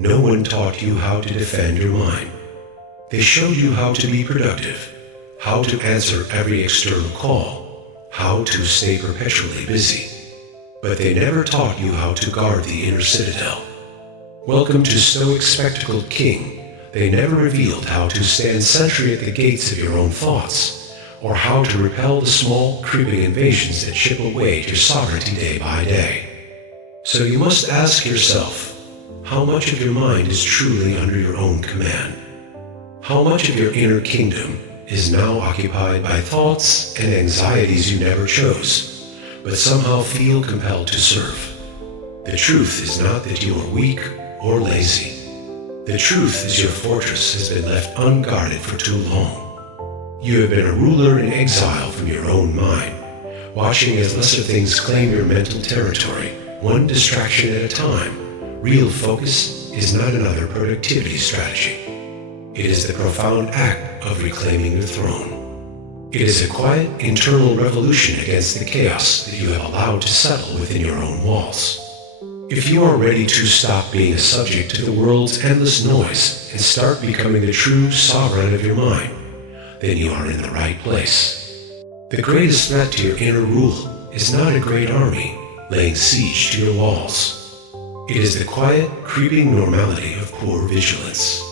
No one taught you how to defend your mind. They showed you how to be productive, how to answer every external call, how to stay perpetually busy. But they never taught you how to guard the inner citadel. Welcome to Stoic Spectacled King. They never revealed how to stand sentry at the gates of your own thoughts, or how to repel the small, creeping invasions that chip away at your sovereignty day by day. So you must ask yourself, how much of your mind is truly under your own command? How much of your inner kingdom is now occupied by thoughts and anxieties you never chose, but somehow feel compelled to serve? The truth is not that you are weak or lazy. The truth is your fortress has been left unguarded for too long. You have been a ruler in exile from your own mind, watching as lesser things claim your mental territory, one distraction at a time. Real focus is not another productivity strategy. It is the profound act of reclaiming your throne. It is a quiet internal revolution against the chaos that you have allowed to settle within your own walls. If you are ready to stop being a subject to the world's endless noise and start becoming the true sovereign of your mind, then you are in the right place. The greatest threat to your inner rule is not a great army laying siege to your walls. It is the quiet, creeping normality of poor vigilance.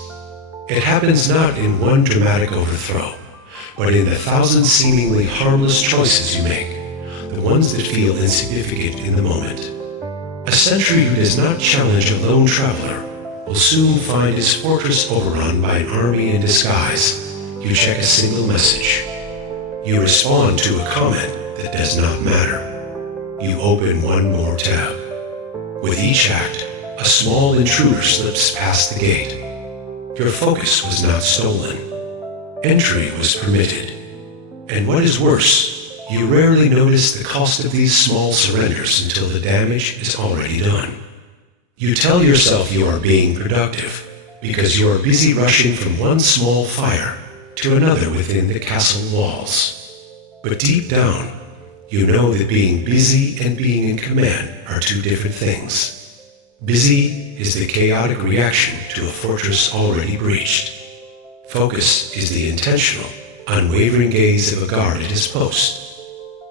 It happens not in one dramatic overthrow, but in the thousand seemingly harmless choices you make, the ones that feel insignificant in the moment. A sentry who does not challenge a lone traveler will soon find his fortress overrun by an army in disguise. You check a single message. You respond to a comment that does not matter. You open one more tab. With each act, a small intruder slips past the gate. Your focus was not stolen. Entry was permitted. And what is worse, you rarely notice the cost of these small surrenders until the damage is already done. You tell yourself you are being productive because you are busy rushing from one small fire to another within the castle walls. But deep down, you know that being busy and being in command are two different things. Busy is the chaotic reaction to a fortress already breached. Focus is the intentional, unwavering gaze of a guard at his post.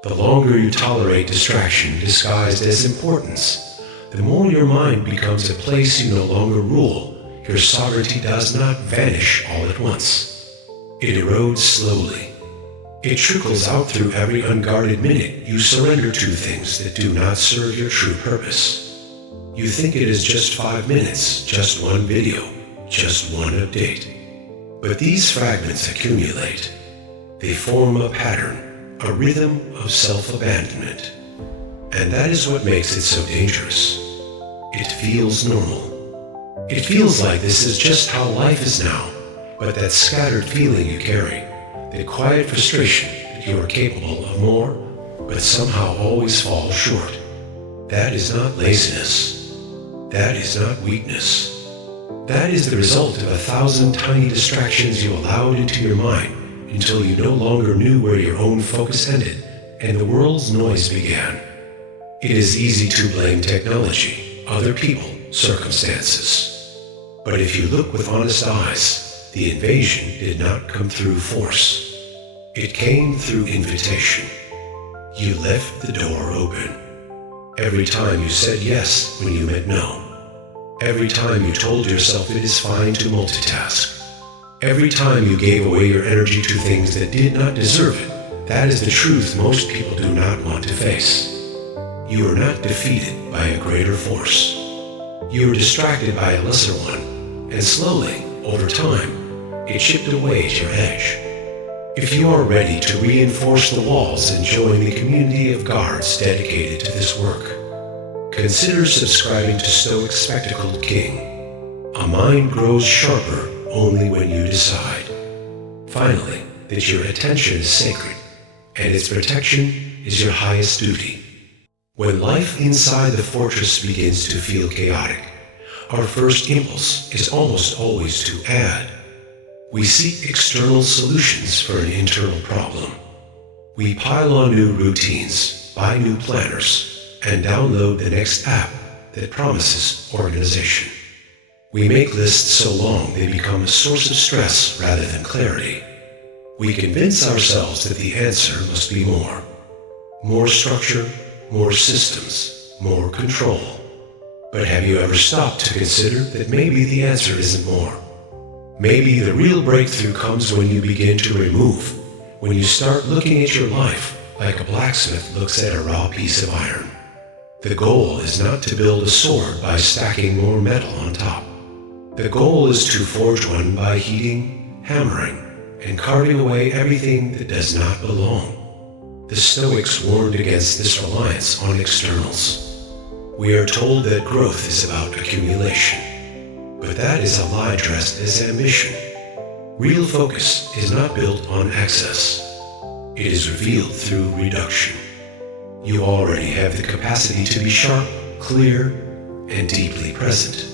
The longer you tolerate distraction disguised as importance, the more your mind becomes a place you no longer rule. Your sovereignty does not vanish all at once. It erodes slowly. It trickles out through every unguarded minute you surrender to things that do not serve your true purpose. You think it is just 5 minutes, just one video, just one update. But these fragments accumulate. They form a pattern, a rhythm of self-abandonment. And that is what makes it so dangerous. It feels normal. It feels like this is just how life is now. But that scattered feeling you carry, that quiet frustration that you are capable of more, but somehow always fall short, that is not laziness. That is not weakness. That is the result of 1,000 tiny distractions you allowed into your mind until you no longer knew where your own focus ended and the world's noise began. It is easy to blame technology, other people, circumstances. But if you look with honest eyes, the invasion did not come through force. It came through invitation. You left the door open. Every time you said yes when you meant no. Every time you told yourself it is fine to multitask. Every time you gave away your energy to things that did not deserve it. That is the truth most people do not want to face. You are not defeated by a greater force. You are distracted by a lesser one, and slowly, over time, it chipped away at your edge. If you are ready to reinforce the walls and join the community of guards dedicated to this work, consider subscribing to Stoic Spectacled King. A mind grows sharper only when you decide. Finally, that your attention is sacred, and its protection is your highest duty. When life inside the fortress begins to feel chaotic, our first impulse is almost always to add. We seek external solutions for an internal problem. We pile on new routines, buy new planners, and download the next app that promises organization. We make lists so long they become a source of stress rather than clarity. We convince ourselves that the answer must be more. More structure, more systems, more control. But have you ever stopped to consider that maybe the answer isn't more? Maybe the real breakthrough comes when you begin to remove, when you start looking at your life like a blacksmith looks at a raw piece of iron. The goal is not to build a sword by stacking more metal on top. The goal is to forge one by heating, hammering, and carving away everything that does not belong. The Stoics warned against this reliance on externals. We are told that growth is about accumulation, but that is a lie dressed as ambition. Real focus is not built on excess. It is revealed through reduction. You already have the capacity to be sharp, clear, and deeply present.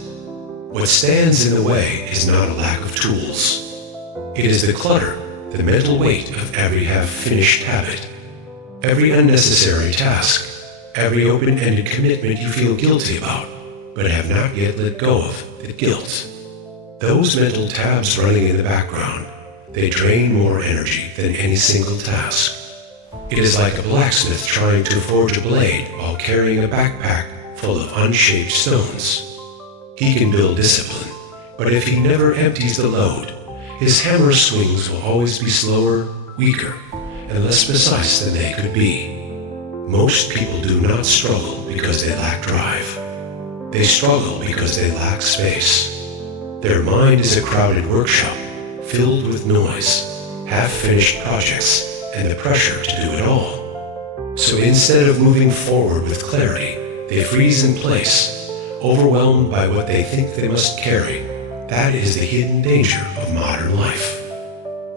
What stands in the way is not a lack of tools. It is the clutter, the mental weight of every half-finished habit, every unnecessary task, every open-ended commitment you feel guilty about, but have not yet let go of the guilt. Those mental tabs running in the background, they drain more energy than any single task. It is like a blacksmith trying to forge a blade while carrying a backpack full of unshaped stones. He can build discipline, but if he never empties the load, his hammer swings will always be slower, weaker, and less precise than they could be. Most people do not struggle because they lack drive. They struggle because they lack space. Their mind is a crowded workshop, filled with noise, half-finished projects, and the pressure to do it all. So instead of moving forward with clarity, they freeze in place, overwhelmed by what they think they must carry. That is the hidden danger of modern life.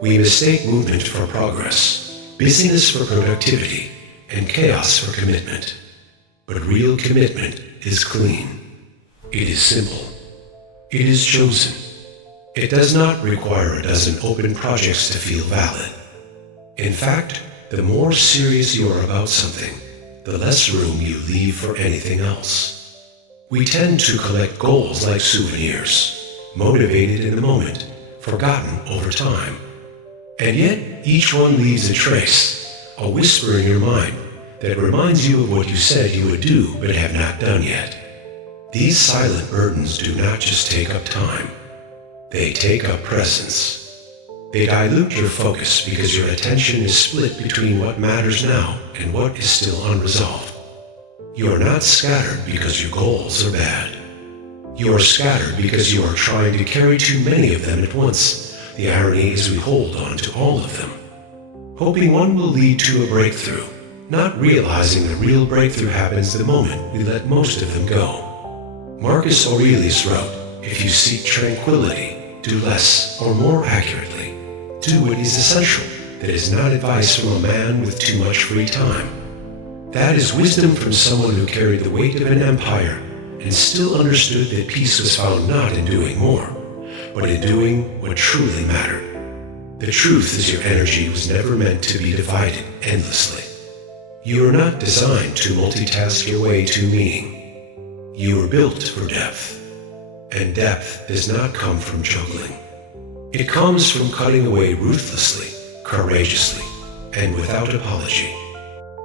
We mistake movement for progress, busyness for productivity, and chaos for commitment. But real commitment is clean. It is simple. It is chosen. It does not require a dozen open projects to feel valid. In fact, the more serious you are about something, the less room you leave for anything else. We tend to collect goals like souvenirs, motivated in the moment, forgotten over time. And yet, each one leaves a trace, a whisper in your mind that reminds you of what you said you would do but have not done yet. These silent burdens do not just take up time. They take up presence. They dilute your focus because your attention is split between what matters now and what is still unresolved. You are not scattered because your goals are bad. You are scattered because you are trying to carry too many of them at once. The irony is we hold on to all of them, hoping one will lead to a breakthrough, not realizing the real breakthrough happens the moment we let most of them go. Marcus Aurelius wrote, "If you seek tranquility, do less, or more accurately, do what is essential." That is not advice from a man with too much free time. That is wisdom from someone who carried the weight of an empire and still understood that peace was found not in doing more, but in doing what truly mattered. The truth is your energy was never meant to be divided endlessly. You are not designed to multitask your way to meaning. You are built for depth, and depth does not come from juggling. It comes from cutting away ruthlessly, courageously, and without apology.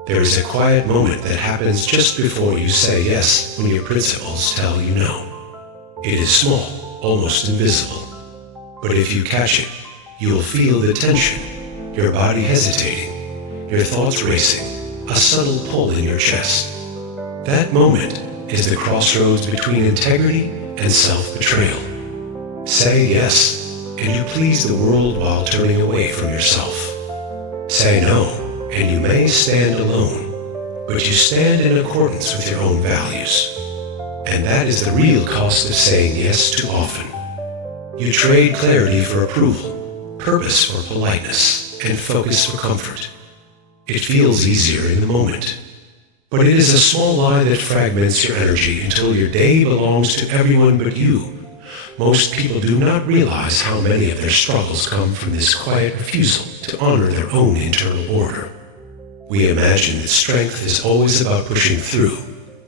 There is a quiet moment that happens just before you say yes when your principles tell you no. It is small, almost invisible. But if you catch it, you will feel the tension, your body hesitating, your thoughts racing, a subtle pull in your chest. That moment is the crossroads between integrity and self-betrayal. Say yes, and you please the world while turning away from yourself. Say no, and you may stand alone, but you stand in accordance with your own values. And that is the real cost of saying yes too often. You trade clarity for approval, purpose for politeness, and focus for comfort. It feels easier in the moment, but it is a small lie that fragments your energy until your day belongs to everyone but you. Most people do not realize how many of their struggles come from this quiet refusal to honor their own internal order. We imagine that strength is always about pushing through,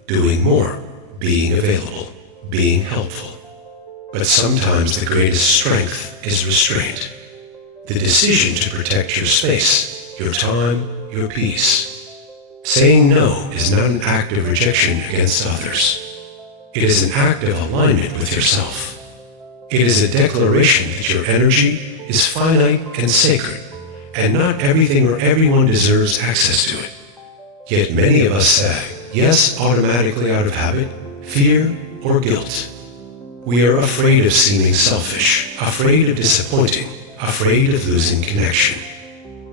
doing more, being available, being helpful. But sometimes the greatest strength is restraint. The decision to protect your space, your time, your peace. Saying no is not an act of rejection against others. It is an act of alignment with yourself. It is a declaration that your energy is finite and sacred, and not everything or everyone deserves access to it. Yet many of us say yes automatically out of habit, fear, or guilt. We are afraid of seeming selfish, afraid of disappointing, afraid of losing connection.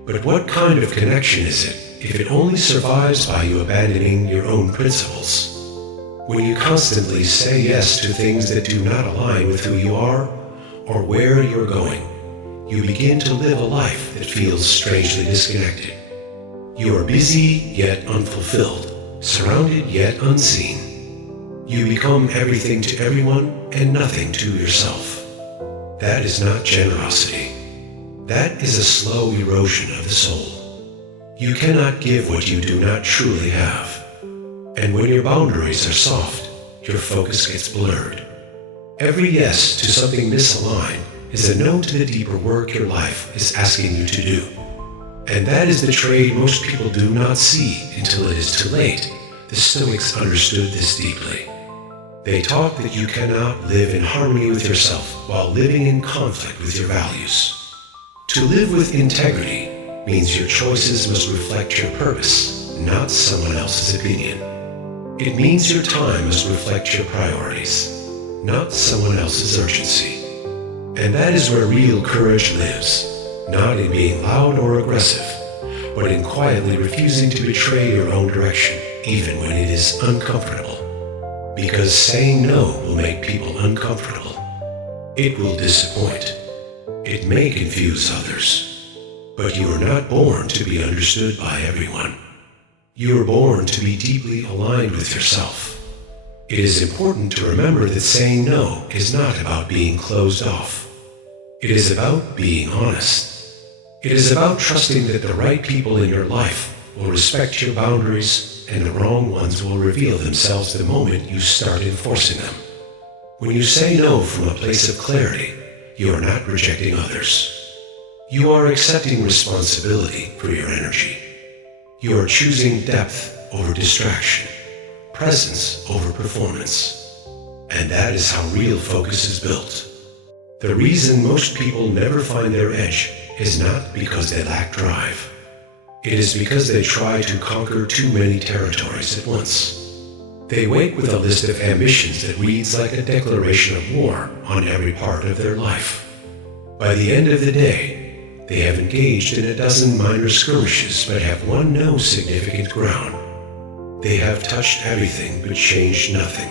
But what kind of connection is it if it only survives by you abandoning your own principles? When you constantly say yes to things that do not align with who you are or where you're going, you begin to live a life that feels strangely disconnected. You are busy yet unfulfilled, surrounded yet unseen. You become everything to everyone and nothing to yourself. That is not generosity. That is a slow erosion of the soul. You cannot give what you do not truly have. And when your boundaries are soft, your focus gets blurred. Every yes to something misaligned is a no to the deeper work your life is asking you to do. And that is the trade most people do not see until it is too late. The Stoics understood this deeply. They taught that you cannot live in harmony with yourself while living in conflict with your values. To live with integrity means your choices must reflect your purpose, not someone else's opinion. It means your time must reflect your priorities, not someone else's urgency. And that is where real courage lives, not in being loud or aggressive, but in quietly refusing to betray your own direction, even when it is uncomfortable. Because saying no will make people uncomfortable. It will disappoint. It may confuse others. But you are not born to be understood by everyone. You are born to be deeply aligned with yourself. It is important to remember that saying no is not about being closed off. It is about being honest. It is about trusting that the right people in your life will respect your boundaries and the wrong ones will reveal themselves the moment you start enforcing them. When you say no from a place of clarity, you are not rejecting others. You are accepting responsibility for your energy. You are choosing depth over distraction, presence over performance. And that is how real focus is built. The reason most people never find their edge is not because they lack drive. It is because they try to conquer too many territories at once. They wake with a list of ambitions that reads like a declaration of war on every part of their life. By the end of the day, they have engaged in a dozen minor skirmishes but have won no significant ground. They have touched everything but changed nothing.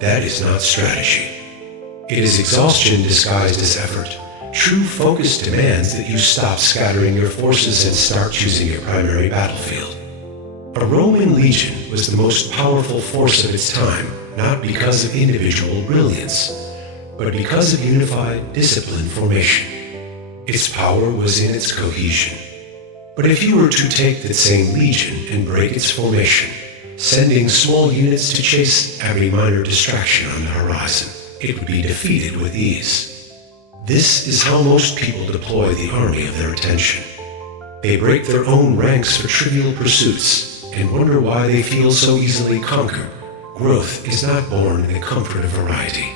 That is not strategy. It is exhaustion disguised as effort. True focus demands that you stop scattering your forces and start choosing your primary battlefield. A Roman legion was the most powerful force of its time, not because of individual brilliance, but because of unified, disciplined formation. Its power was in its cohesion. But if you were to take that same legion and break its formation, sending small units to chase every minor distraction on the horizon, it would be defeated with ease. This is how most people deploy the army of their attention. They break their own ranks for trivial pursuits and wonder why they feel so easily conquered. Growth is not born in the comfort of variety.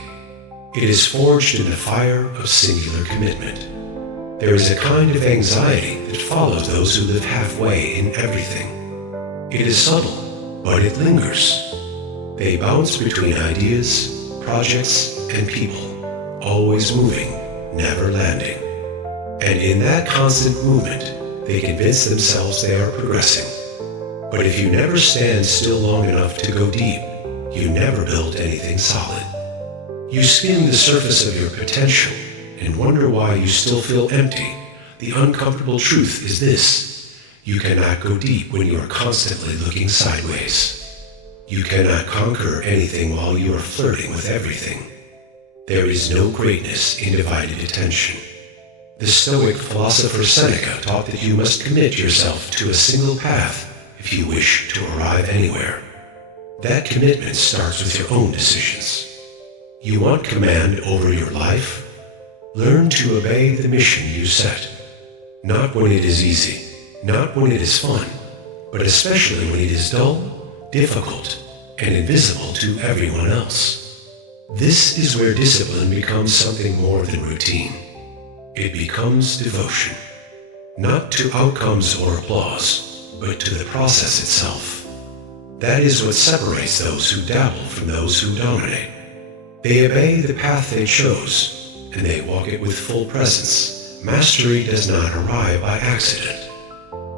It is forged in the fire of singular commitment. There is a kind of anxiety that follows those who live halfway in everything. It is subtle, but it lingers. They bounce between ideas, projects, and people, always moving, never landing. And in that constant movement, they convince themselves they are progressing. But if you never stand still long enough to go deep, you never build anything solid. You skim the surface of your potential and wonder why you still feel empty. The uncomfortable truth is this: you cannot go deep when you are constantly looking sideways. You cannot conquer anything while you are flirting with everything. There is no greatness in divided attention. The Stoic philosopher Seneca taught that you must commit yourself to a single path if you wish to arrive anywhere. That commitment starts with your own decisions. You want command over your life? Learn to obey the mission you set. Not when it is easy, not when it is fun, but especially when it is dull, difficult, and invisible to everyone else. This is where discipline becomes something more than routine. It becomes devotion, not to outcomes or applause, but to the process itself. That is what separates those who dabble from those who dominate. They obey the path they chose, and they walk it with full presence. Mastery does not arrive by accident.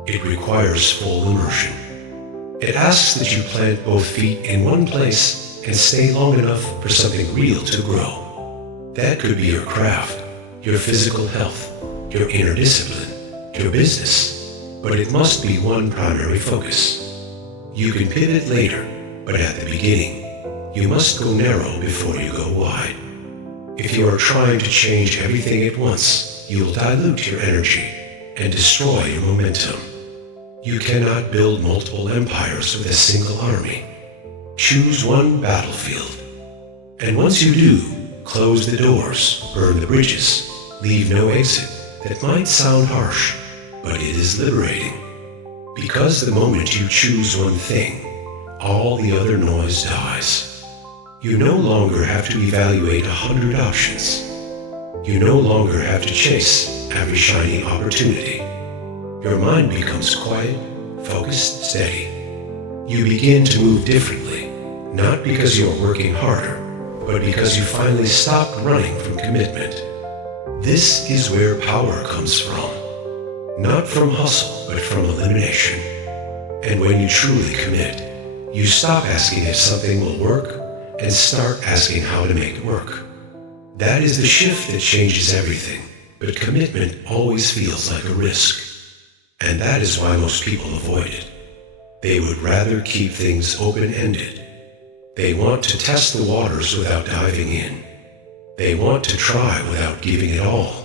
It requires full immersion. It asks that you plant both feet in one place and stay long enough for something real to grow. That could be your craft, your physical health, your inner discipline, your business, but it must be one primary focus. You can pivot later, but at the beginning, you must go narrow before you go wide. If you are trying to change everything at once, you'll dilute your energy and destroy your momentum. You cannot build multiple empires with a single army. Choose one battlefield. And once you do, close the doors, burn the bridges, leave no exit. That might sound harsh, but it is liberating. Because the moment you choose one thing, all the other noise dies. You no longer have to evaluate 100 options. You no longer have to chase every shiny opportunity. Your mind becomes quiet, focused, steady. You begin to move differently, not because you're working harder, but because you finally stopped running from commitment. This is where power comes from. Not from hustle, but from elimination. And when you truly commit, you stop asking if something will work and start asking how to make it work. That is the shift that changes everything, but commitment always feels like a risk. And that is why most people avoid it. They would rather keep things open-ended. They want to test the waters without diving in. They want to try without giving it all.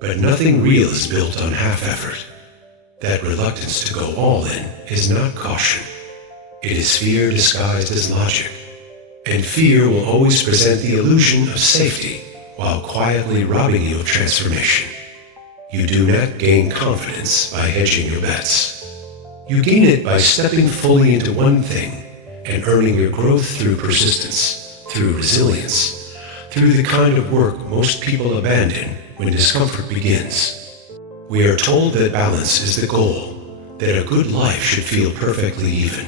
But nothing real is built on half-effort. That reluctance to go all in is not caution. It is fear disguised as logic. And fear will always present the illusion of safety while quietly robbing you of transformation. You do not gain confidence by hedging your bets. You gain it by stepping fully into one thing and earning your growth through persistence, through resilience, through the kind of work most people abandon when discomfort begins. We are told that balance is the goal, that a good life should feel perfectly even.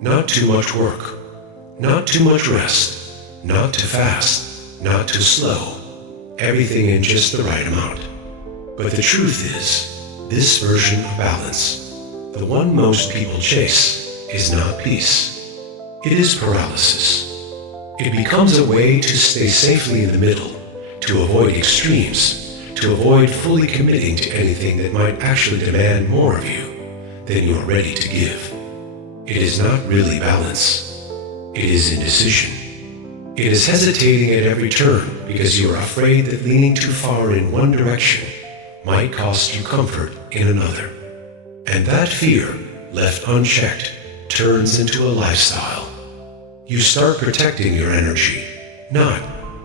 Not too much work, not too much rest, not too fast, not too slow, everything in just the right amount. But the truth is, this version of balance, the one most people chase, is not peace. It is paralysis. It becomes a way to stay safely in the middle, to avoid extremes, to avoid fully committing to anything that might actually demand more of you than you are ready to give. It is not really balance. It is indecision. It is hesitating at every turn because you are afraid that leaning too far in one direction might cost you comfort in another. And that fear, left unchecked, turns into a lifestyle. You start protecting your energy, not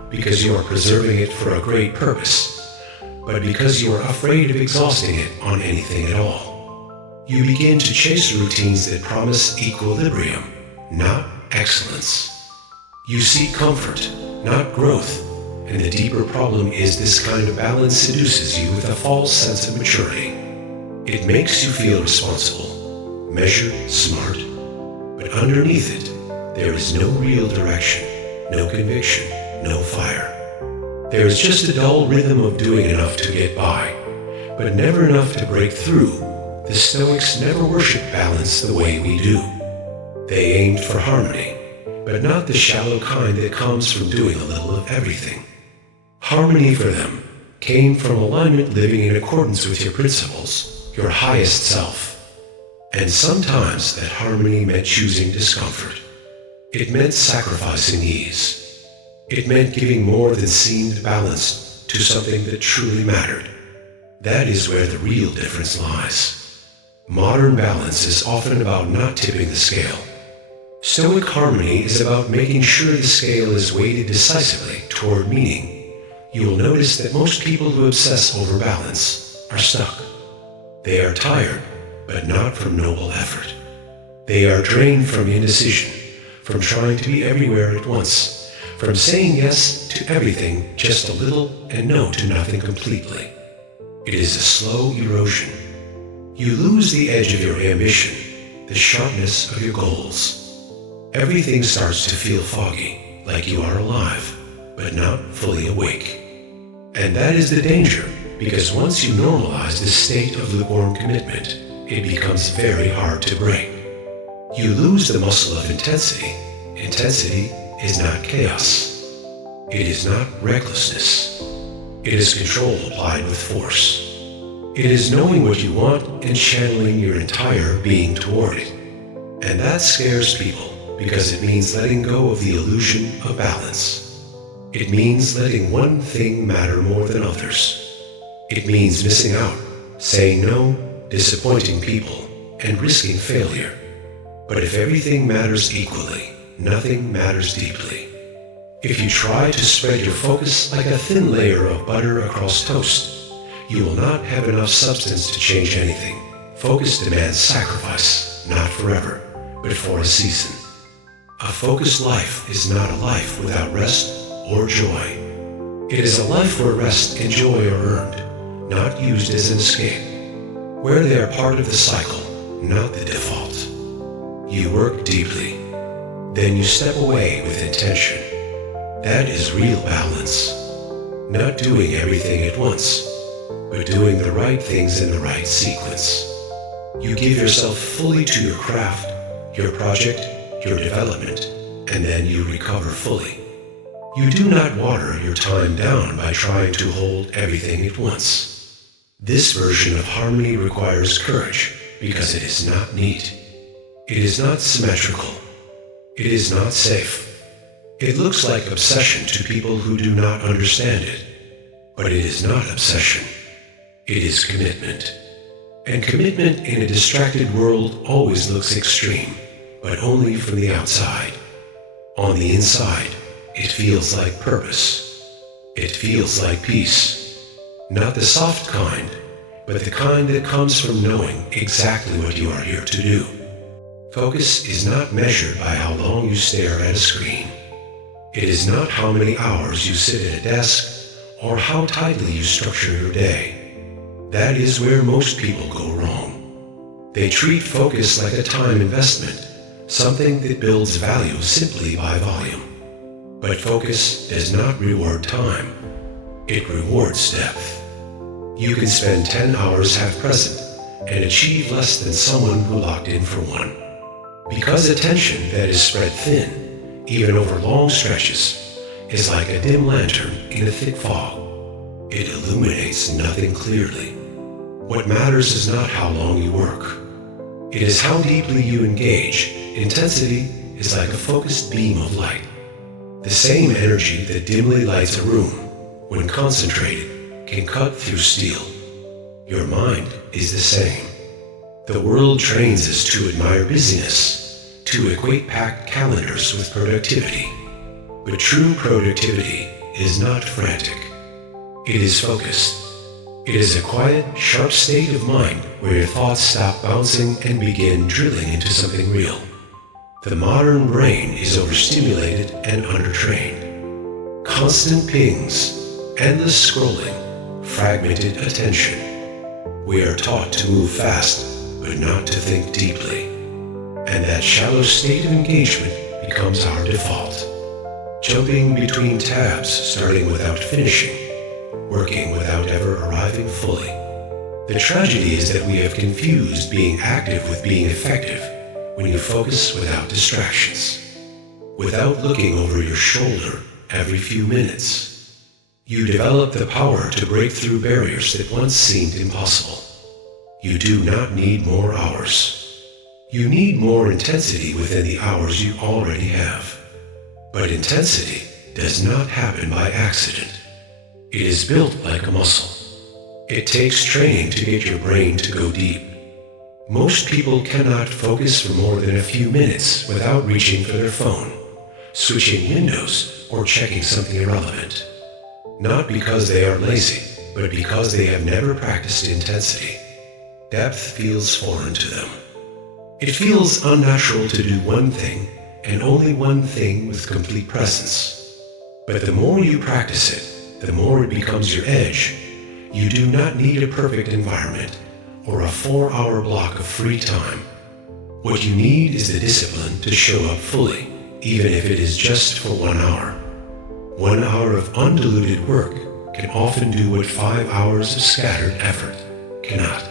because you are preserving it for a great purpose, but because you are afraid of exhausting it on anything at all. You begin to chase routines that promise equilibrium, not excellence. You seek comfort, not growth. And the deeper problem is this kind of balance seduces you with a false sense of maturity. It makes you feel responsible, measured, smart, but underneath it, there is no real direction, no conviction, no fire. There is just a dull rhythm of doing enough to get by, but never enough to break through. The Stoics never worship balance the way we do. They aimed for harmony, but not the shallow kind that comes from doing a little of everything. Harmony for them came from alignment, living in accordance with your principles, your highest self. And sometimes that harmony meant choosing discomfort. It meant sacrificing ease. It meant giving more than seemed balanced to something that truly mattered. That is where the real difference lies. Modern balance is often about not tipping the scale. Stoic harmony is about making sure the scale is weighted decisively toward meaning. You will notice that most people who obsess over balance are stuck. They are tired, but not from noble effort. They are drained from indecision, from trying to be everywhere at once, from saying yes to everything just a little and no to nothing completely. It is a slow erosion. You lose the edge of your ambition, the sharpness of your goals. Everything starts to feel foggy, like you are alive, but not fully awake. And that is the danger, because once you normalize this state of lukewarm commitment, it becomes very hard to break. You lose the muscle of intensity. Intensity is not chaos. It is not recklessness. It is control applied with force. It is knowing what you want and channeling your entire being toward it. And that scares people, because it means letting go of the illusion of balance. It means letting one thing matter more than others. It means missing out, saying no, disappointing people, and risking failure. But if everything matters equally, nothing matters deeply. If you try to spread your focus like a thin layer of butter across toast, you will not have enough substance to change anything. Focus demands sacrifice, not forever, but for a season. A focused life is not a life without rest or joy. It is a life where rest and joy are earned, not used as an escape, where they are part of the cycle, not the default. You work deeply, then you step away with intention. That is real balance. Not doing everything at once, but doing the right things in the right sequence. You give yourself fully to your craft, your project, your development, and then you recover fully. You do not water your time down by trying to hold everything at once. This version of harmony requires courage because it is not neat. It is not symmetrical. It is not safe. It looks like obsession to people who do not understand it. But it is not obsession. It is commitment. And commitment in a distracted world always looks extreme, but only from the outside. On the inside, it feels like purpose. It feels like peace. Not the soft kind, but the kind that comes from knowing exactly what you are here to do. Focus is not measured by how long you stare at a screen. It is not how many hours you sit at a desk or how tightly you structure your day. That is where most people go wrong. They treat focus like a time investment, something that builds value simply by volume. But focus does not reward time. It rewards depth. You can spend 10 hours half-present and achieve less than someone who locked in for one. Because attention that is spread thin, even over long stretches, is like a dim lantern in a thick fog. It illuminates nothing clearly. What matters is not how long you work. It is how deeply you engage. Intensity is like a focused beam of light. The same energy that dimly lights a room, when concentrated, can cut through steel. Your mind is the same. The world trains us to admire busyness, to equate packed calendars with productivity. But true productivity is not frantic. It is focused. It is a quiet, sharp state of mind where your thoughts stop bouncing and begin drilling into something real. The modern brain is overstimulated and undertrained. Constant pings, endless scrolling, fragmented attention. We are taught to move fast, but not to think deeply. And that shallow state of engagement becomes our default. Jumping between tabs, starting without finishing, working without ever arriving fully. The tragedy is that we have confused being active with being effective when you focus without distractions, without looking over your shoulder every few minutes. You develop the power to break through barriers that once seemed impossible. You do not need more hours. You need more intensity within the hours you already have. But intensity does not happen by accident. It is built like a muscle. It takes training to get your brain to go deep. Most people cannot focus for more than a few minutes without reaching for their phone, switching windows, or checking something irrelevant. Not because they are lazy, but because they have never practiced intensity. Depth feels foreign to them. It feels unnatural to do one thing, and only one thing with complete presence. But the more you practice it, the more it becomes your edge. You do not need a perfect environment or a 4-hour block of free time. What you need is the discipline to show up fully, even if it is just for 1 hour. 1 hour of undiluted work can often do what 5 hours of scattered effort cannot.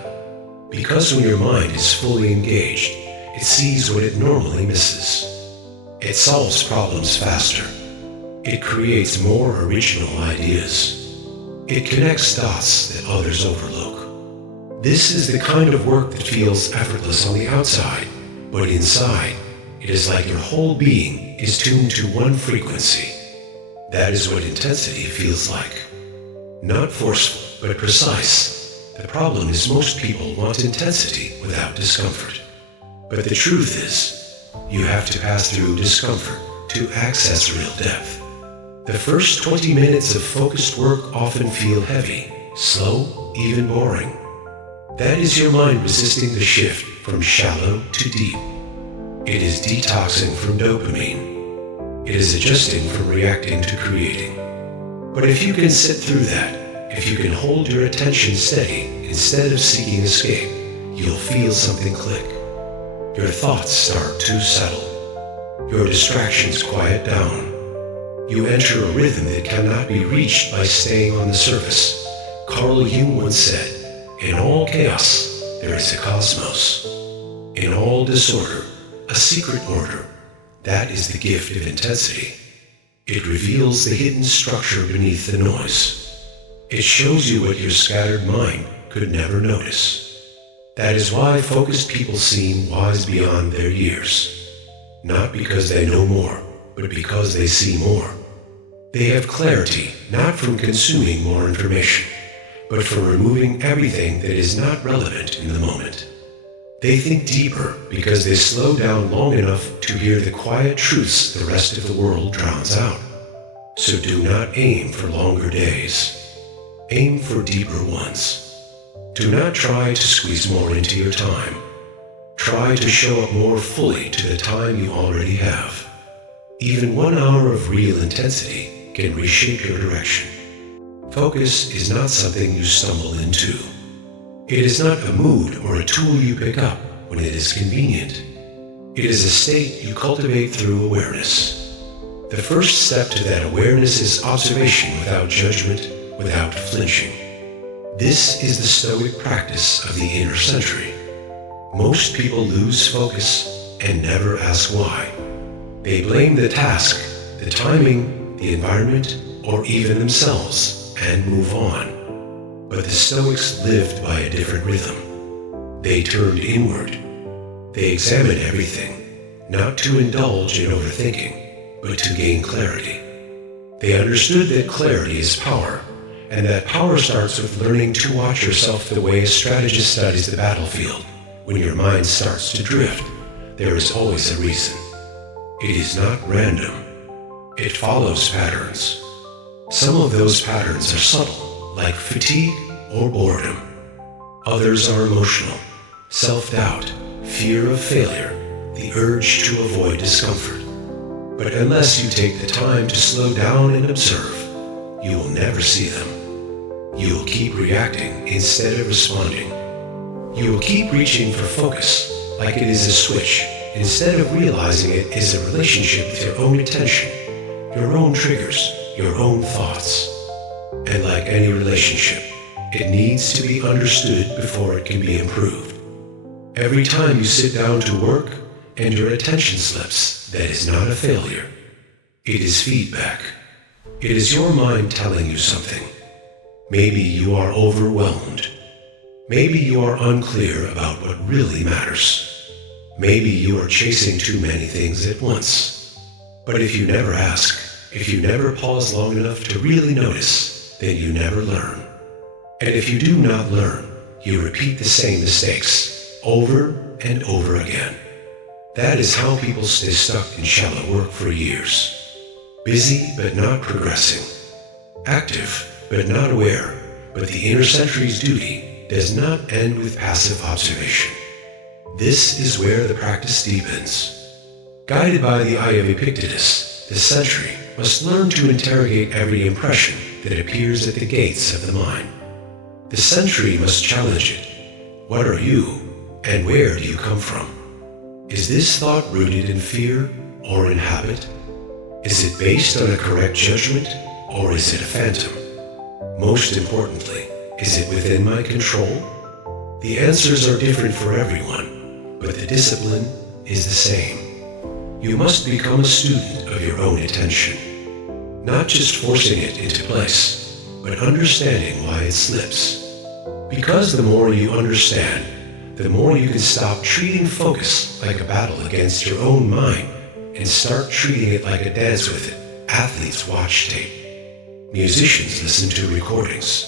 Because when your mind is fully engaged, it sees what it normally misses. It solves problems faster. It creates more original ideas. It connects dots that others overlook. This is the kind of work that feels effortless on the outside, but inside, it is like your whole being is tuned to one frequency. That is what intensity feels like. Not forceful, but precise. The problem is most people want intensity without discomfort. But the truth is, you have to pass through discomfort to access real depth. The first 20 minutes of focused work often feel heavy, slow, even boring. That is your mind resisting the shift from shallow to deep. It is detoxing from dopamine. It is adjusting from reacting to creating. But if you can sit through that, if you can hold your attention steady instead of seeking escape, you'll feel something click. Your thoughts start to settle. Your distractions quiet down. You enter a rhythm that cannot be reached by staying on the surface. Carl Jung once said, "In all chaos, there is a cosmos. In all disorder, a secret order. That is the gift of intensity. It reveals the hidden structure beneath the noise. It shows you what your scattered mind could never notice. That is why focused people seem wise beyond their years. Not because they know more, but because they see more. They have clarity not from consuming more information, but from removing everything that is not relevant in the moment. They think deeper because they slow down long enough to hear the quiet truths the rest of the world drowns out. So do not aim for longer days. Aim for deeper ones. Do not try to squeeze more into your time. Try to show up more fully to the time you already have. Even 1 hour of real intensity can reshape your direction. Focus is not something you stumble into. It is not a mood or a tool you pick up when it is convenient. It is a state you cultivate through awareness. The first step to that awareness is observation without judgment, without flinching. This is the Stoic practice of the inner century. Most people lose focus and never ask why. They blame the task, the timing, the environment, or even themselves, and move on. But the Stoics lived by a different rhythm. They turned inward. They examined everything, not to indulge in overthinking, but to gain clarity. They understood that clarity is power, and that power starts with learning to watch yourself the way a strategist studies the battlefield. When your mind starts to drift, there is always a reason. It is not random. It follows patterns. Some of those patterns are subtle, like fatigue or boredom. Others are emotional, self-doubt, fear of failure, the urge to avoid discomfort. But unless you take the time to slow down and observe, you will never see them. You will keep reacting instead of responding. You will keep reaching for focus like it is a switch, instead of realizing it is a relationship with your own attention, your own triggers, your own thoughts. And like any relationship, it needs to be understood before it can be improved. Every time you sit down to work and your attention slips, that is not a failure. It is feedback. It is your mind telling you something. Maybe you are overwhelmed. Maybe you are unclear about what really matters. Maybe you are chasing too many things at once. But if you never ask, if you never pause long enough to really notice, then you never learn. And if you do not learn, you repeat the same mistakes, over and over again. That is how people stay stuck in shallow work for years. Busy but not progressing. Active but not aware. But the inner sentry's duty does not end with passive observation. This is where the practice deepens. Guided by the eye of Epictetus, the sentry must learn to interrogate every impression that appears at the gates of the mind. The sentry must challenge it. What are you, and where do you come from? Is this thought rooted in fear or in habit? Is it based on a correct judgment, or is it a phantom? Most importantly, is it within my control? The answers are different for everyone, but the discipline is the same. You must become a student of your own attention, not just forcing it into place, but understanding why it slips. Because the more you understand, the more you can stop treating focus like a battle against your own mind and start treating it like a dance with it. Athletes watch tape. Musicians listen to recordings.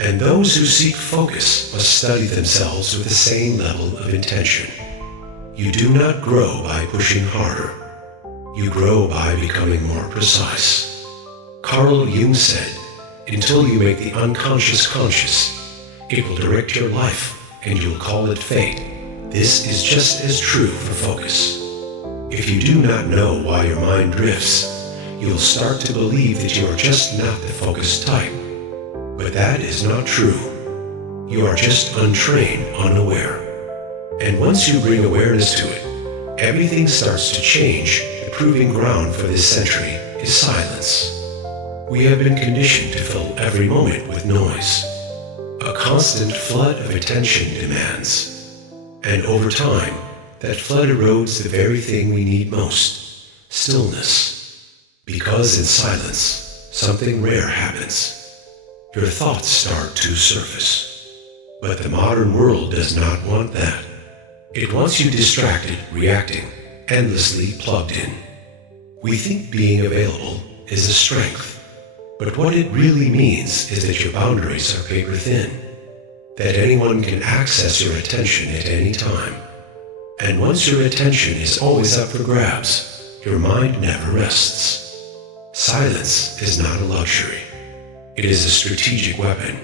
And those who seek focus must study themselves with the same level of intention. You do not grow by pushing harder. You grow by becoming more precise. Carl Jung said, "Until you make the unconscious conscious, it will direct your life, and you'll call it fate." This is just as true for focus. If you do not know why your mind drifts, you'll start to believe that you are just not the focused type. But that is not true. You are just untrained, unaware. And once you bring awareness to it, everything starts to change. The proving ground for this century is silence. We have been conditioned to fill every moment with noise. A constant flood of attention demands. And over time, that flood erodes the very thing we need most, stillness. Because in silence, something rare happens. Your thoughts start to surface. But the modern world does not want that. It wants you distracted, reacting, endlessly plugged in. We think being available is a strength, but what it really means is that your boundaries are paper thin, that anyone can access your attention at any time. And once your attention is always up for grabs, your mind never rests. Silence is not a luxury. It is a strategic weapon.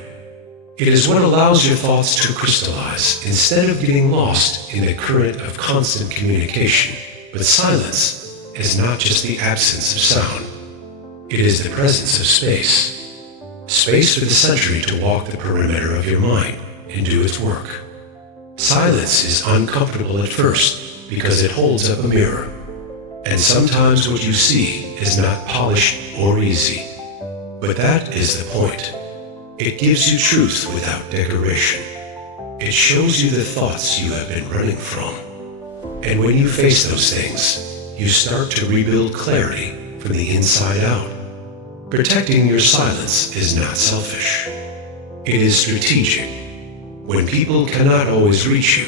It is what allows your thoughts to crystallize instead of getting lost in a current of constant communication. But silence is not just the absence of sound. It is the presence of space. Space for the sentry to walk the perimeter of your mind and do its work. Silence is uncomfortable at first because it holds up a mirror. And sometimes what you see is not polished or easy. But that is the point. It gives you truth without decoration. It shows you the thoughts you have been running from. And when you face those things, you start to rebuild clarity from the inside out. Protecting your silence is not selfish. It is strategic. When people cannot always reach you,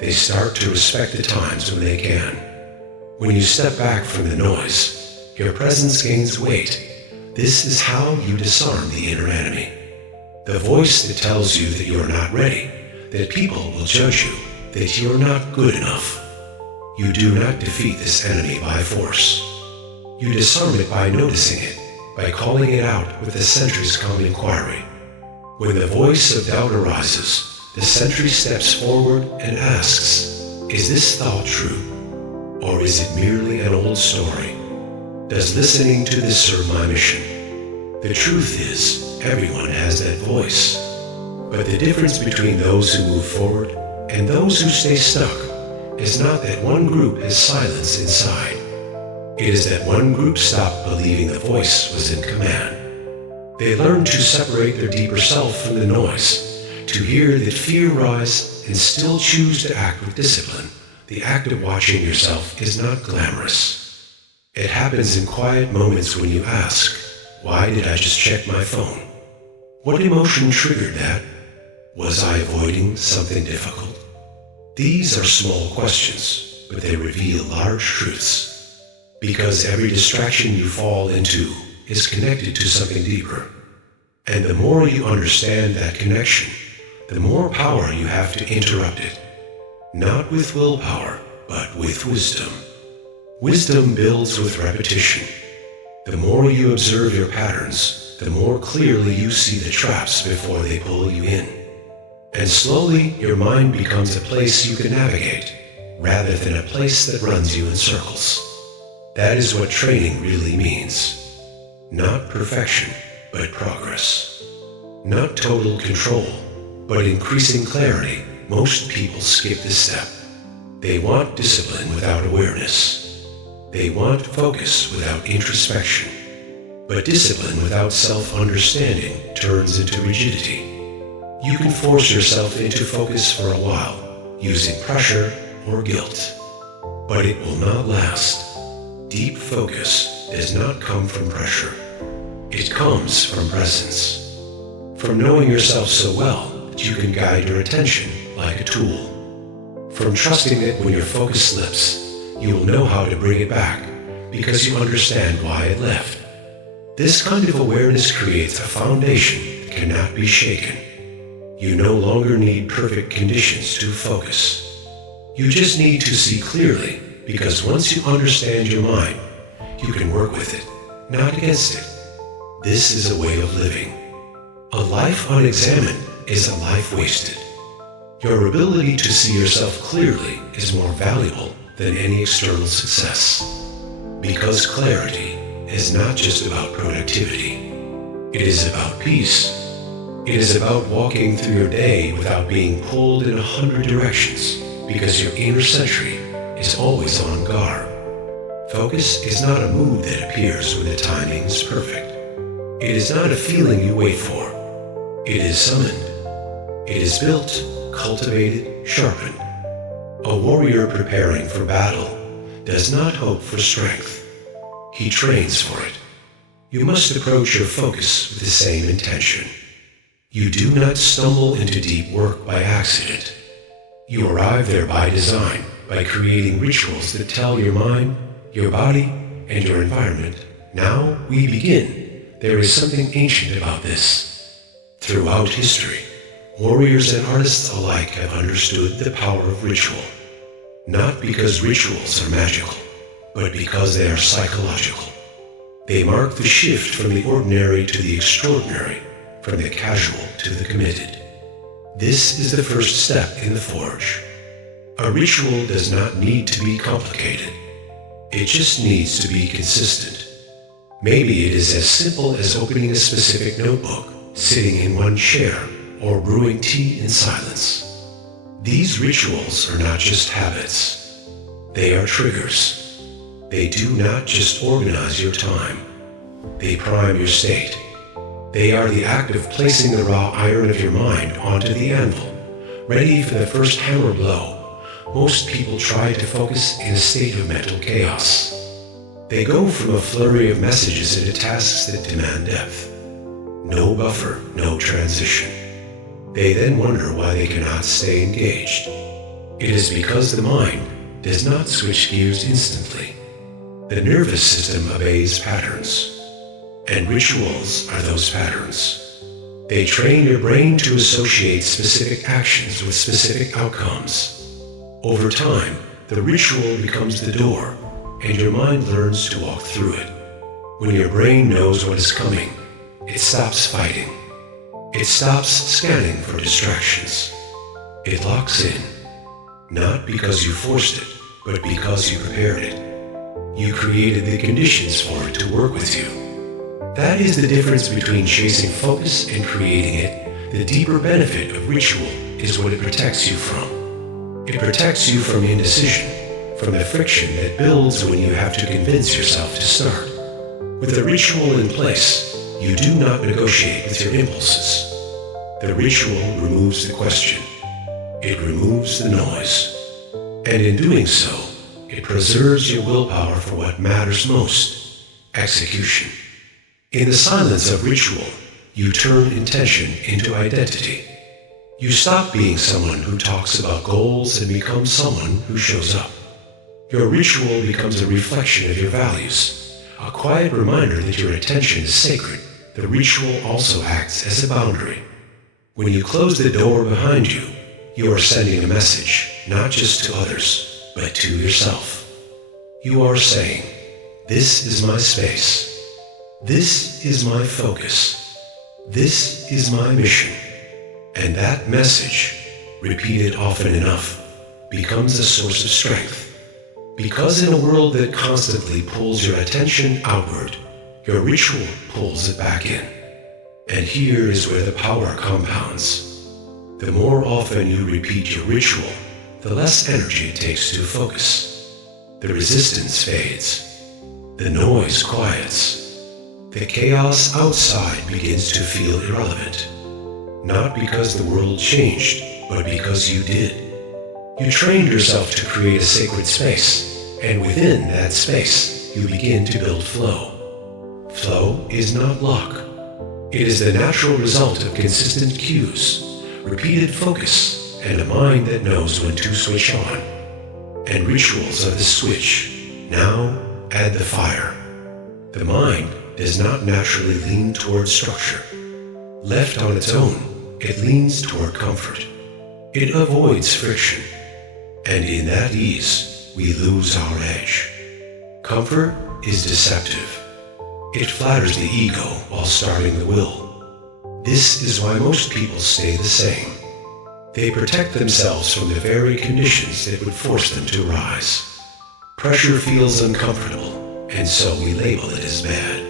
they start to respect the times when they can. When you step back from the noise, your presence gains weight. This is how you disarm the inner enemy. The voice that tells you that you're not ready, that people will judge you, that you're not good enough. You do not defeat this enemy by force. You disarm it by noticing it, by calling it out with the sentry's calm inquiry. When the voice of doubt arises, the sentry steps forward and asks, "Is this thought true? Or is it merely an old story? Does listening to this serve my mission?" The truth is, everyone has that voice. But the difference between those who move forward and those who stay stuck is not that one group has silence inside. It is that one group stopped believing the voice was in command. They learned to separate their deeper self from the noise, to hear that fear rise and still choose to act with discipline. The act of watching yourself is not glamorous. It happens in quiet moments when you ask, "Why did I just check my phone? What emotion triggered that? Was I avoiding something difficult?" These are small questions, but they reveal large truths. Because every distraction you fall into is connected to something deeper. And the more you understand that connection, the more power you have to interrupt it. Not with willpower, but with wisdom. Wisdom builds with repetition. The more you observe your patterns, the more clearly you see the traps before they pull you in. And slowly, your mind becomes a place you can navigate, rather than a place that runs you in circles. That is what training really means. Not perfection, but progress. Not total control, but increasing clarity. Most people skip this step. They want discipline without awareness. They want focus without introspection. But discipline without self-understanding turns into rigidity. You can force yourself into focus for a while, using pressure or guilt. But it will not last. Deep focus does not come from pressure. It comes from presence. From knowing yourself so well that you can guide your attention like a tool. From trusting that when your focus slips, you will know how to bring it back because you understand why it left. This kind of awareness creates a foundation that cannot be shaken. You no longer need perfect conditions to focus. You just need to see clearly, because once you understand your mind, you can work with it, not against it. This is a way of living. A life unexamined is a life wasted. Your ability to see yourself clearly is more valuable than any external success. Because clarity is not just about productivity. It is about peace. It is about walking through your day without being pulled in 100 directions, because your inner sentry is always on guard. Focus is not a mood that appears when the timing is perfect. It is not a feeling you wait for. It is summoned. It is built, cultivated, sharpened. A warrior preparing for battle does not hope for strength. He trains for it. You must approach your focus with the same intention. You do not stumble into deep work by accident. You arrive there by design, by creating rituals that tell your mind, your body, and your environment, now we begin. There is something ancient about this. Throughout history, warriors and artists alike have understood the power of ritual. Not because rituals are magical, but because they are psychological. They mark the shift from the ordinary to the extraordinary, from the casual to the committed. This is the first step in the forge. A ritual does not need to be complicated. It just needs to be consistent. Maybe it is as simple as opening a specific notebook, sitting in one chair, or brewing tea in silence. These rituals are not just habits. They are triggers. They do not just organize your time. They prime your state. They are the act of placing the raw iron of your mind onto the anvil, ready for the first hammer blow. Most people try to focus in a state of mental chaos. They go from a flurry of messages into tasks that demand depth. No buffer, no transition. They then wonder why they cannot stay engaged. It is because the mind does not switch gears instantly. The nervous system obeys patterns. And rituals are those patterns. They train your brain to associate specific actions with specific outcomes. Over time, the ritual becomes the door, and your mind learns to walk through it. When your brain knows what is coming, it stops fighting. It stops scanning for distractions. It locks in, not because you forced it, but because you prepared it. You created the conditions for it to work with you. That is the difference between chasing focus and creating it. The deeper benefit of ritual is what it protects you from. It protects you from indecision, from the friction that builds when you have to convince yourself to start. With a ritual in place, you do not negotiate with your impulses. The ritual removes the question. It removes the noise. And in doing so, it preserves your willpower for what matters most: execution. In the silence of ritual, you turn intention into identity. You stop being someone who talks about goals and become someone who shows up. Your ritual becomes a reflection of your values, a quiet reminder that your attention is sacred. The ritual also acts as a boundary. When you close the door behind you, you are sending a message. not just to others, but to yourself. You are saying, "This is my space. This is my focus. This is my mission." And that message, repeated often enough, becomes a source of strength. Because in a world that constantly pulls your attention outward, your ritual pulls it back in. And here is where the power compounds. The more often you repeat your ritual, the less energy it takes to focus. The resistance fades. The noise quiets. The chaos outside begins to feel irrelevant. Not because the world changed, but because you did. You trained yourself to create a sacred space, and within that space, you begin to build flow. Flow is not luck. It is the natural result of consistent cues, repeated focus, and a mind that knows when to switch on. And rituals are the switch. Now, add the fire. The mind does not naturally lean toward structure. Left on its own, it leans toward comfort. It avoids friction. And in that ease, we lose our edge. Comfort is deceptive. It flatters the ego while starving the will. This is why most people stay the same. They protect themselves from the very conditions that would force them to rise. Pressure feels uncomfortable, and so we label it as bad.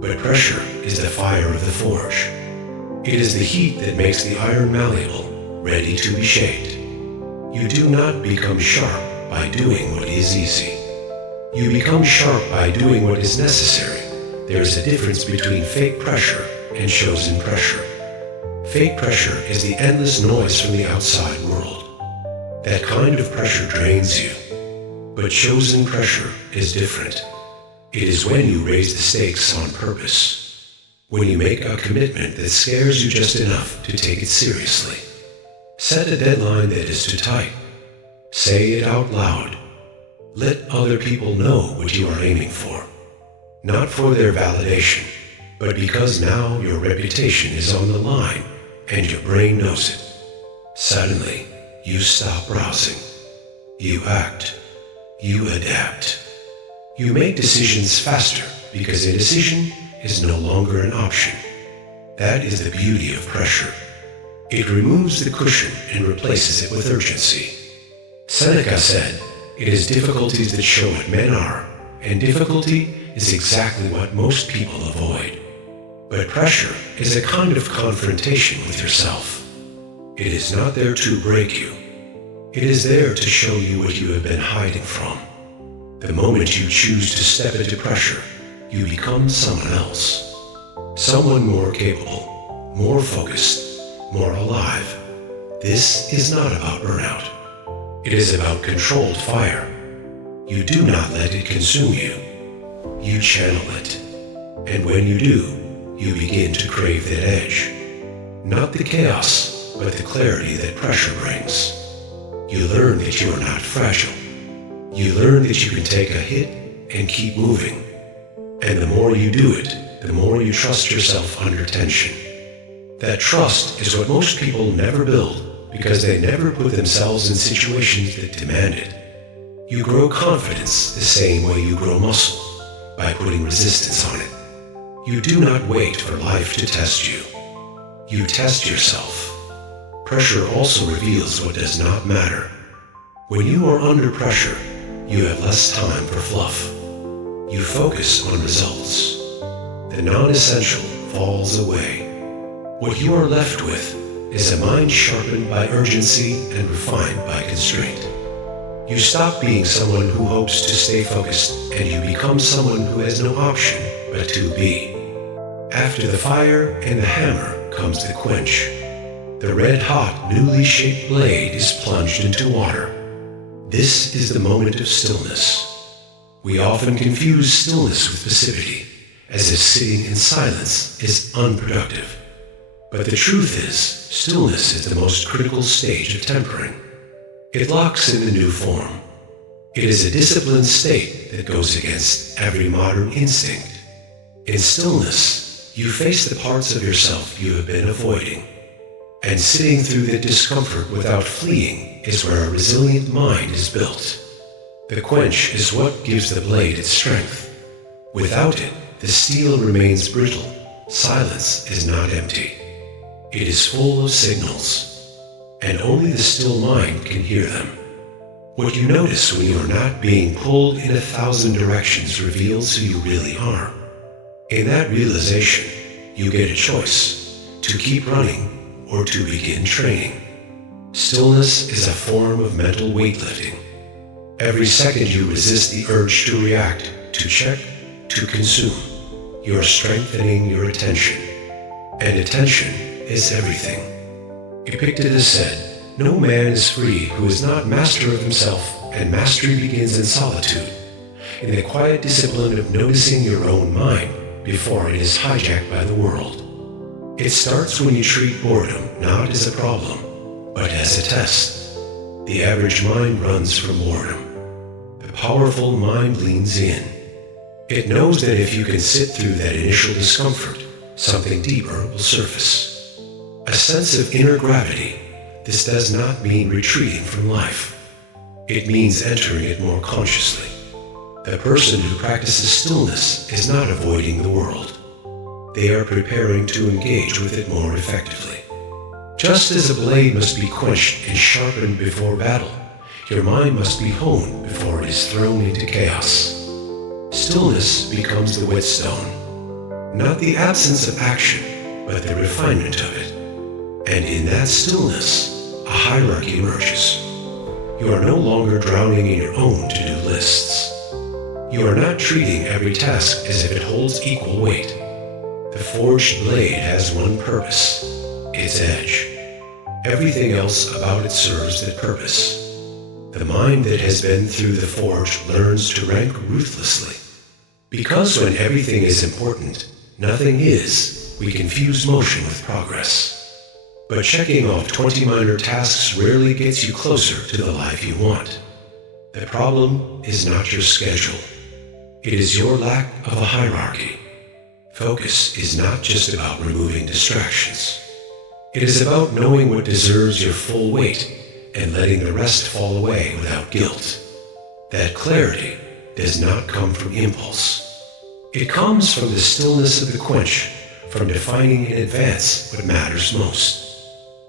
But pressure is the fire of the forge. It is the heat that makes the iron malleable, ready to be shaped. You do not become sharp by doing what is easy. You become sharp by doing what is necessary. There is a difference between fake pressure and chosen pressure. Fake pressure is the endless noise from the outside world. That kind of pressure drains you. But chosen pressure is different. It is when you raise the stakes on purpose. When you make a commitment that scares you just enough to take it seriously. Set a deadline that is too tight. Say it out loud. Let other people know what you are aiming for. Not for their validation, but because now your reputation is on the line and your brain knows it. Suddenly, you stop browsing. You act. You adapt. You make decisions faster because a decision is no longer an option. That is the beauty of pressure. It removes the cushion and replaces it with urgency. Seneca said, "It is difficulties that show what men are, and difficulty is exactly what most people avoid." But pressure is a kind of confrontation with yourself. It is not there to break you. It is there to show you what you have been hiding from. The moment you choose to step into pressure, you become someone else. Someone more capable, more focused, more alive. This is not about burnout. It is about controlled fire. You do not let it consume you. You channel it. And when you do, you begin to crave that edge. Not the chaos, but the clarity that pressure brings. You learn that you are not fragile. You learn that you can take a hit and keep moving. And the more you do it, the more you trust yourself under tension. That trust is what most people never build because they never put themselves in situations that demand it. You grow confidence the same way you grow muscle, by putting resistance on it. You do not wait for life to test you. You test yourself. Pressure also reveals what does not matter. When you are under pressure, you have less time for fluff. You focus on results. The non-essential falls away. What you are left with is a mind sharpened by urgency and refined by constraint. You stop being someone who hopes to stay focused and you become someone who has no option but to be. After the fire and the hammer comes the quench. The red-hot, newly shaped blade is plunged into water. This is the moment of stillness. We often confuse stillness with passivity, as if sitting in silence is unproductive. But the truth is, stillness is the most critical stage of tempering. It locks in a new form. It is a disciplined state that goes against every modern instinct. In stillness, you face the parts of yourself you have been avoiding. And sitting through the discomfort without fleeing is where a resilient mind is built. The quench is what gives the blade its strength. Without it, the steel remains brittle. Silence is not empty. It is full of signals, and only the still mind can hear them. What you notice when you are not being pulled in 1,000 directions reveals who you really are. In that realization, you get a choice: to keep running or to begin training. Stillness is a form of mental weightlifting. Every second you resist the urge to react, to check, to consume, you are strengthening your attention. And attention is everything. Epictetus said, "No man is free who is not master of himself, and mastery begins in solitude, in the quiet discipline of noticing your own mind before it is hijacked by the world." It starts when you treat boredom not as a problem, but as a test. The average mind runs from boredom. The powerful mind leans in. It knows that if you can sit through that initial discomfort, something deeper will surface. A sense of inner gravity. This does not mean retreating from life. It means entering it more consciously. The person who practices stillness is not avoiding the world. They are preparing to engage with it more effectively. Just as a blade must be quenched and sharpened before battle, your mind must be honed before it is thrown into chaos. Stillness becomes the whetstone, not the absence of action, but the refinement of it. And in that stillness, a hierarchy emerges. You are no longer drowning in your own to-do lists. You are not treating every task as if it holds equal weight. The forged blade has one purpose: its edge. Everything else about it serves that purpose. The mind that has been through the forge learns to rank ruthlessly. Because when everything is important, nothing is, we confuse motion with progress. But checking off 20 minor tasks rarely gets you closer to the life you want. The problem is not your schedule. It is your lack of a hierarchy. Focus is not just about removing distractions. It is about knowing what deserves your full weight and letting the rest fall away without guilt. That clarity does not come from impulse. It comes from the stillness of the quench, from defining in advance what matters most.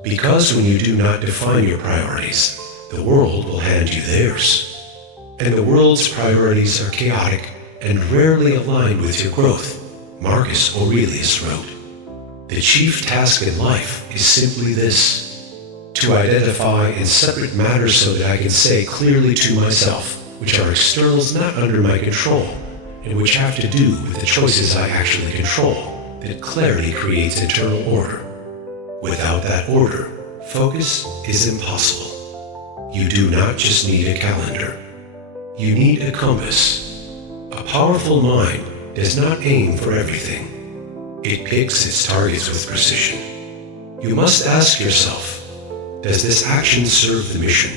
Because when you do not define your priorities, the world will hand you theirs. And the world's priorities are chaotic and rarely aligned with your growth. Marcus Aurelius wrote, "The chief task in life is simply this: to identify and separate matters so that I can say clearly to myself, which are externals not under my control, and which have to do with the choices I actually control, that clarity creates internal order. Without that order, focus is impossible. You do not just need a calendar. You need a compass. A powerful mind does not aim for everything. It picks its targets with precision. You must ask yourself, does this action serve the mission,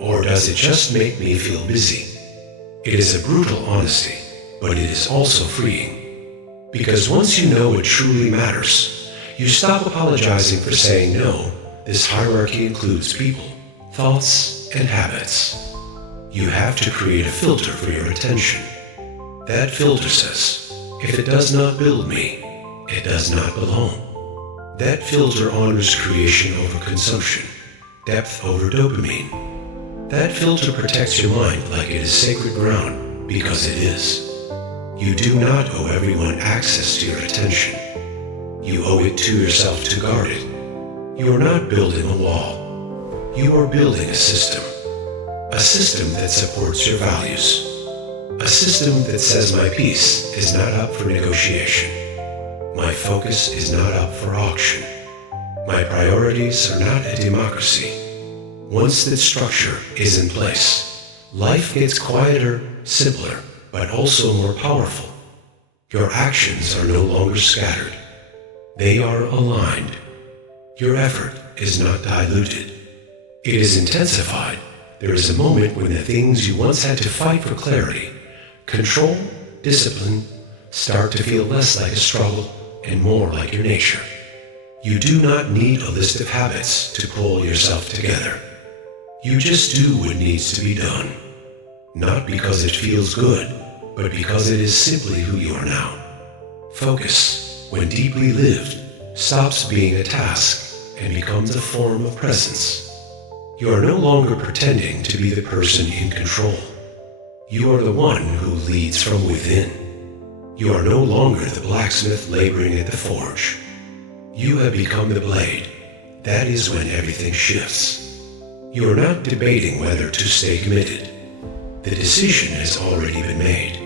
or does it just make me feel busy? It is a brutal honesty, but it is also freeing. Because once you know what truly matters, you stop apologizing for saying no. This hierarchy includes people, thoughts, and habits. You have to create a filter for your attention. That filter says, if it does not build me, it does not belong. That filter honors creation over consumption, depth over dopamine. That filter protects your mind like it is sacred ground, because it is. You do not owe everyone access to your attention. You owe it to yourself to guard it. You are not building a wall. You are building a system. A system that supports your values. A system that says my peace is not up for negotiation. My focus is not up for auction. My priorities are not a democracy. Once that structure is in place, life gets quieter, simpler, but also more powerful. Your actions are no longer scattered. They are aligned. Your effort is not diluted. It is intensified. There is a moment when the things you once had to fight for clarity, control, discipline, start to feel less like a struggle and more like your nature. You do not need a list of habits to pull yourself together. You just do what needs to be done. Not because it feels good, but because it is simply who you are now. Focus, when deeply lived, stops being a task and becomes a form of presence. You are no longer pretending to be the person in control. You are the one who leads from within. You are no longer the blacksmith laboring at the forge. You have become the blade. That is when everything shifts. You are not debating whether to stay committed. The decision has already been made.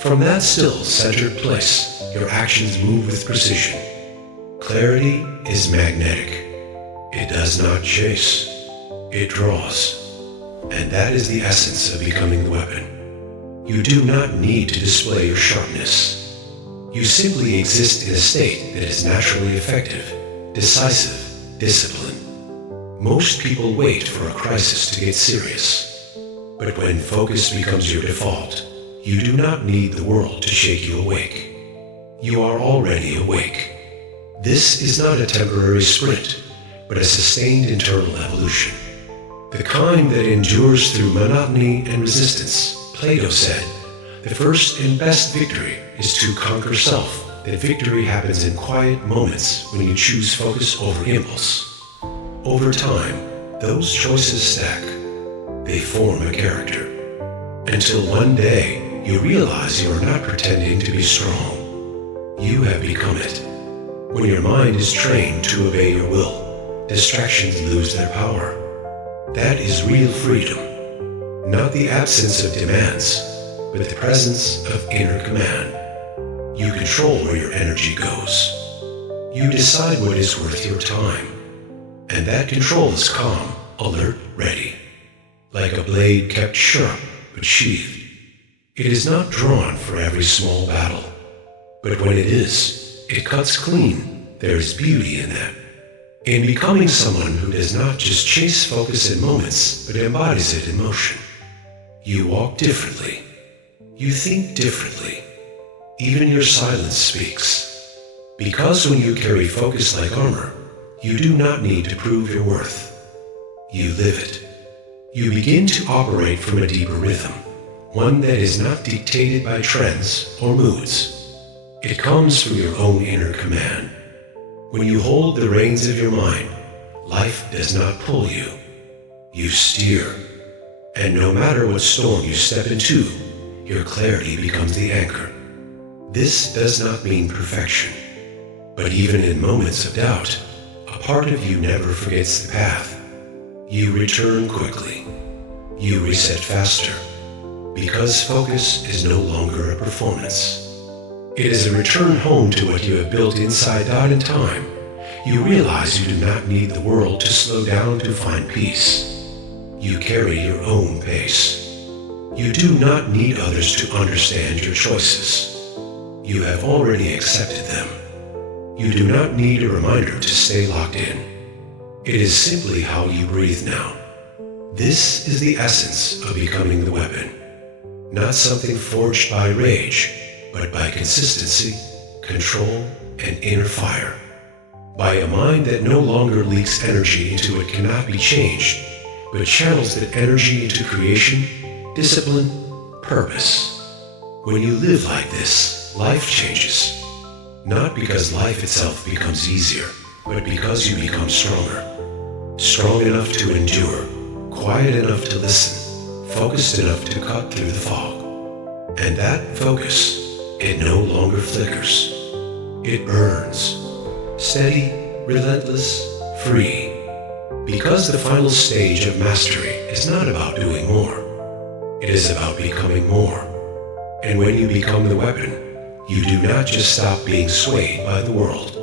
From that still, centered place, your actions move with precision. Clarity is magnetic. It does not chase. It draws. And that is the essence of becoming the weapon. You do not need to display your sharpness. You simply exist in a state that is naturally effective, decisive, disciplined. Most people wait for a crisis to get serious. But when focus becomes your default, you do not need the world to shake you awake. You are already awake. This is not a temporary sprint, but a sustained internal evolution. The kind that endures through monotony and resistance. Plato said, the first and best victory is to conquer self. That victory happens in quiet moments when you choose focus over impulse. Over time, those choices stack. They form a character. Until one day, you realize you are not pretending to be strong. You have become it. When your mind is trained to obey your will, distractions lose their power. That is real freedom. Not the absence of demands, but the presence of inner command. You control where your energy goes. You decide what is worth your time. And that control is calm, alert, ready. Like a blade kept sharp but sheathed. It is not drawn for every small battle. But when it is, it cuts clean. There is beauty in that. In becoming someone who does not just chase focus in moments, but embodies it in motion. You walk differently. You think differently. Even your silence speaks. Because when you carry focus like armor, you do not need to prove your worth. You live it. You begin to operate from a deeper rhythm, one that is not dictated by trends or moods. It comes from your own inner command. When you hold the reins of your mind, life does not pull you. You steer. And no matter what storm you step into, your clarity becomes the anchor. This does not mean perfection. But even in moments of doubt, a part of you never forgets the path. You return quickly. You reset faster. Because focus is no longer a performance. It is a return home to what you have built inside out in time. You realize you do not need the world to slow down to find peace. You carry your own pace. You do not need others to understand your choices. You have already accepted them. You do not need a reminder to stay locked in. It is simply how you breathe now. This is the essence of becoming the weapon. Not something forged by rage, but by consistency, control, and inner fire. By a mind that no longer leaks energy into what cannot be changed, but channels that energy into creation, discipline, purpose. When you live like this, life changes. Not because life itself becomes easier, but because you become stronger. Strong enough to endure, quiet enough to listen, focused enough to cut through the fog. And that focus, it no longer flickers. It burns. Steady, relentless, free. Because the final stage of mastery is not about doing more. It is about becoming more. And when you become the weapon, you do not just stop being swayed by the world.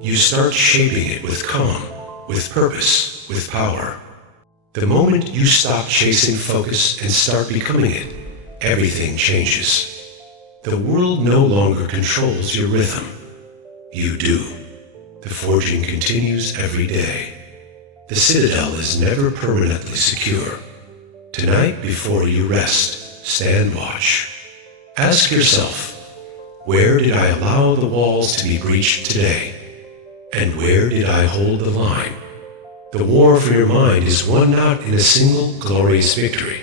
You start shaping it with calm, with purpose, with power. The moment you stop chasing focus and start becoming it, everything changes. The world no longer controls your rhythm. You do. The forging continues every day. The citadel is never permanently secure. Tonight, before you rest, stand watch. Ask yourself, where did I allow the walls to be breached today? And where did I hold the line? The war for your mind is won not in a single glorious victory,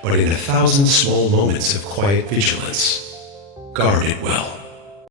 but in 1,000 small moments of quiet vigilance. Guard it well.